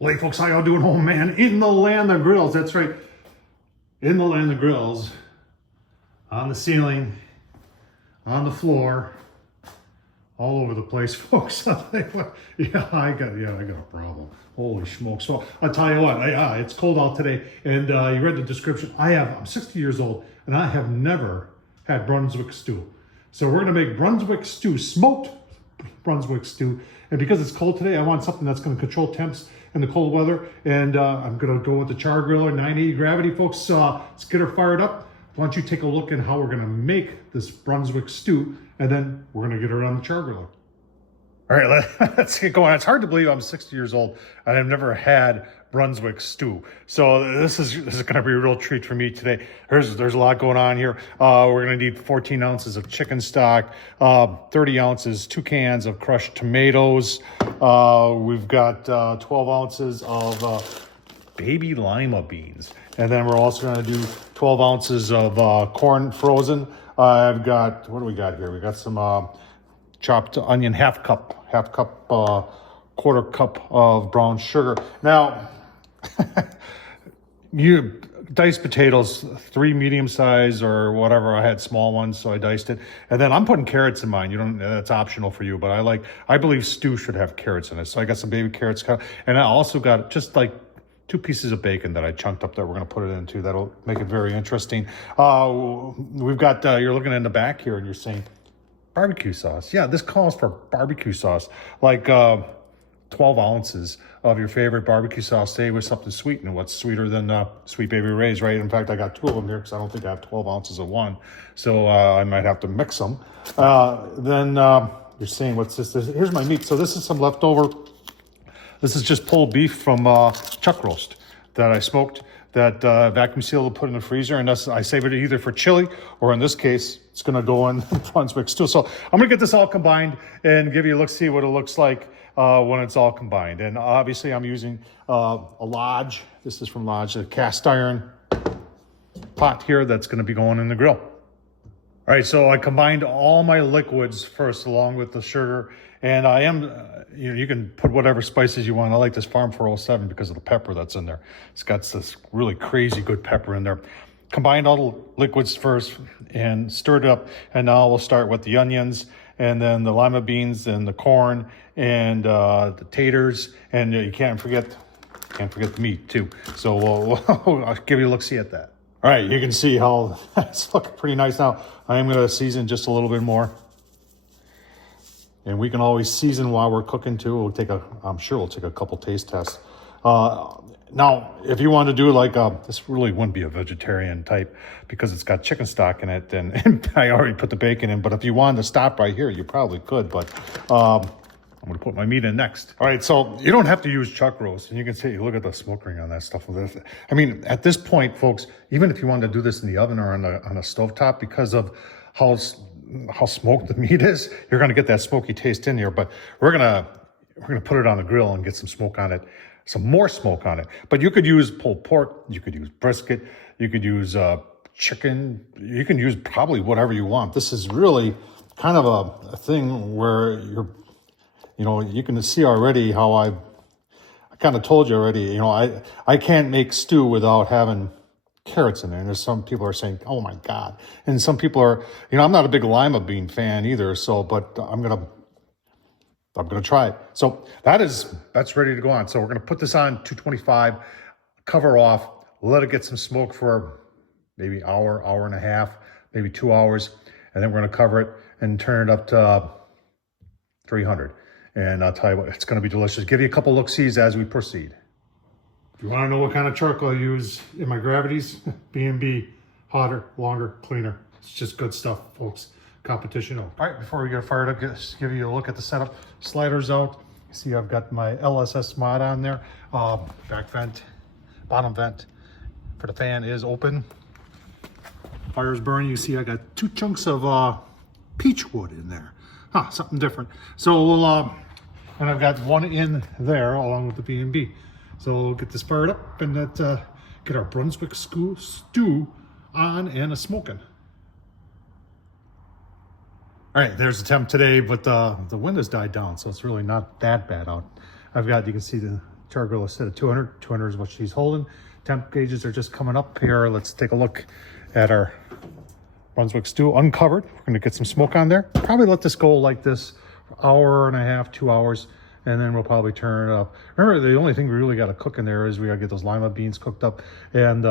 Hey folks, how y'all doing? Oh man, in the land of grills, that's right. In the land of grills, on the ceiling, on the floor, all over the place, folks. Yeah, I got a problem. Holy smokes. So I'll tell you what, it's cold out today, and you read the description. I'm 60 years old, and I have never had Brunswick stew. So we're gonna make Brunswick stew, smoked Brunswick stew. And because it's cold today, I want something that's gonna control temps in the cold weather. And I'm gonna go with the Char-Griller 980 Gravity, folks. Let's get her fired up. Why don't you take a look at how we're gonna make this Brunswick stew, and then we're gonna get her on the Char-Griller. All right, let's get going. It's hard to believe I'm 60 years old and I've never had Brunswick stew. So this is going to be a real treat for me today. There's a lot going on here. We're going to need 14 ounces of chicken stock, 30 ounces, 2 cans of crushed tomatoes. We've got 12 ounces of baby lima beans. And then we're also going to do 12 ounces of corn frozen. I've got, what do we got here? We got some chopped onion, half cup, quarter cup of brown sugar. Now, you diced potatoes, 3 medium size or whatever. I had small ones, so I diced it. And then I'm putting carrots in mine. That's optional for you, but I believe stew should have carrots in it. So I got some baby carrots cut, and I also got just like 2 pieces of bacon that I chunked up that we're going to put it into. That'll make it very interesting. We've got, you're looking in the back here and you're saying, barbecue sauce. Yeah, this calls for barbecue sauce, like 12 ounces of your favorite barbecue sauce. Say with something sweet, and what's sweeter than Sweet Baby Ray's, right? In fact, I got 2 of them here because I don't think I have 12 ounces of one, so I might have to mix them. Then you're saying, what's this? Here's my meat. So this is some leftover. This is just pulled beef from chuck roast that I smoked, that vacuum sealed to put in the freezer, and I save it either for chili, or in this case, it's gonna go in Brunswick stew. So I'm gonna get this all combined and give you a look, see what it looks like when it's all combined. And obviously I'm using a Lodge. This is from Lodge, a cast iron pot here that's gonna be going in the grill. All right, so I combined all my liquids first along with the sugar, and I am, you can put whatever spices you want. I like this Farm 407 because of the pepper that's in there. It's got this really crazy good pepper in there. Combined all the liquids first and stirred it up, and now we'll start with the onions, and then the lima beans, and the corn, and the taters, and you can't forget the meat too. So I'll give you a look-see at that. All right, you can see how it's looking pretty nice now. I am going to season just a little bit more. And we can always season while we're cooking too. I'm sure we'll take a couple taste tests. Now, if you want to do like, this really wouldn't be a vegetarian type because it's got chicken stock in it, and I already put the bacon in. But if you wanted to stop right here, you probably could. But I'm going to put my meat in next. All right, so you don't have to use chuck roast. And you can see, look at the smoke ring on that stuff. I mean, at this point, folks, even if you wanted to do this in the oven or on a stovetop, because of how smoked the meat is, you're going to get that smoky taste in here. But we're going to put it on the grill and get some smoke on it, some more smoke on it. But you could use pulled pork, you could use brisket, you could use chicken, you can use probably whatever you want. This is really kind of a thing where you can see already how I kind of told you already, I can't make stew without having carrots in there. And there's some people are saying, oh my God. And some people are, I'm not a big lima bean fan either. So, but I'm going to try it. So that's ready to go on. So we're going to put this on 225, cover off, let it get some smoke for maybe hour and a half, maybe 2 hours. And then we're going to cover it and turn it up to 300. And I'll tell you what, it's going to be delicious. Give you a couple look-sees as we proceed. If you want to know what kind of charcoal I use in my gravities, B&B, hotter, longer, cleaner. It's just good stuff, folks. Competition over. All right, before we get fired up, just give you a look at the setup. Sliders out. You see I've got my LSS mod on there. Back vent, bottom vent for the fan is open. Fire's burning. You see I got 2 chunks of peach wood in there. Something different. So and I've got one in there along with the B&B. So we'll get this fired up and get our Brunswick stew on and a smoking. All right, there's the temp today, but the wind has died down, so it's really not that bad out. You can see the Char-Griller set at 200. 200 is what she's holding. Temp gauges are just coming up here. Let's take a look at our Brunswick Stew uncovered. We're gonna get some smoke on there. Probably let this go like this for an hour and a half, 2 hours, and then we'll probably turn it up. Remember, the only thing we really gotta cook in there is we gotta get those lima beans cooked up, and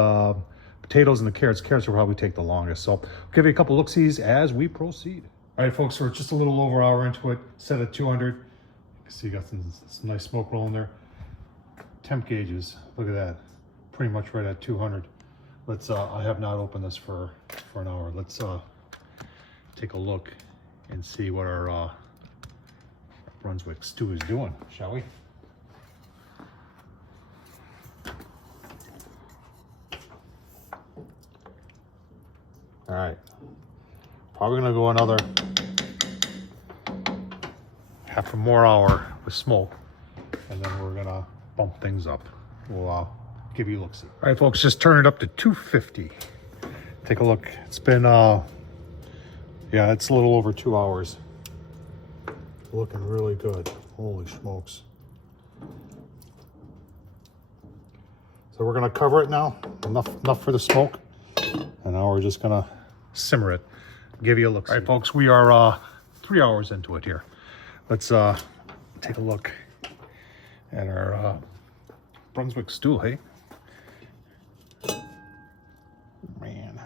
potatoes and the carrots. Carrots will probably take the longest. So I'll give you a couple look-sees as we proceed. All right, folks, we're just a little over an hour into it, set at 200. You can see you got some nice smoke rolling there. Temp gauges, look at that. Pretty much right at 200. Let's, I have not opened this for an hour. Let's take a look and see what our Brunswick Stew is doing, shall we? All right, probably gonna go another half a more hour with smoke, and then we're gonna bump things up. We'll give you a look-see. All right, folks, just turn it up to 250. Take a look. It's been, yeah, it's a little over 2 hours. Looking really good. Holy smokes. So we're gonna cover it now. Enough for the smoke. And now we're just gonna simmer it. Give you a look. All right, folks, we are 3 hours into it here. Let's take a look at our Brunswick Stew, hey? Man.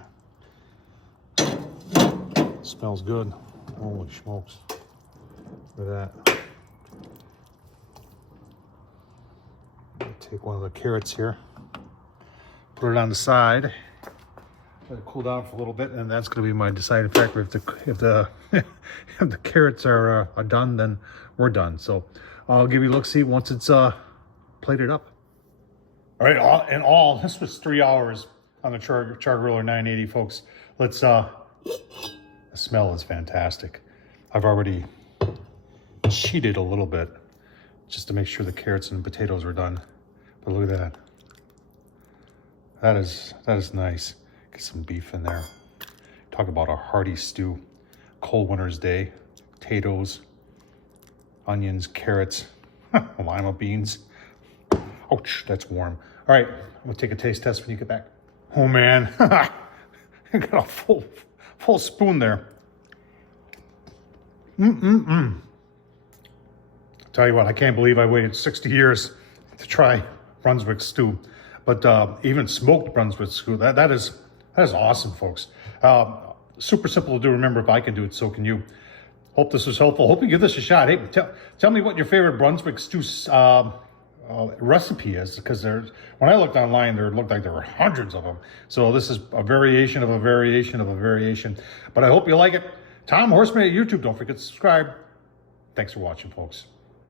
Smells good. Holy smokes. Look at that. Take one of the carrots here. Put it on the side. Let it cool down for a little bit, and that's going to be my deciding factor. If the if the carrots are done, then we're done. So I'll give you a look, see once it's plated up. All right, in all, this was 3 hours on the Char-Griller 980, folks. Let's. The smell is fantastic. I've already cheated a little bit just to make sure the carrots and potatoes are done. But look at that. That is nice. Get some beef in there. Talk about a hearty stew. Cold winter's day. Potatoes, onions, carrots, lima beans. Ouch, that's warm. All right, I'm gonna take a taste test when you get back. Oh man, I got a full spoon there. Tell you what, I can't believe I waited 60 years to try Brunswick Stew. But even smoked Brunswick Stew, that is awesome, folks. Super simple to do. Remember, if I can do it, so can you. Hope this was helpful. Hope you give this a shot. Hey, tell me what your favorite Brunswick Stew recipe is, because when I looked online, it looked like there were hundreds of them. So this is a variation of a variation of a variation. But I hope you like it. Tom Horsman at YouTube. Don't forget to subscribe. Thanks for watching, folks.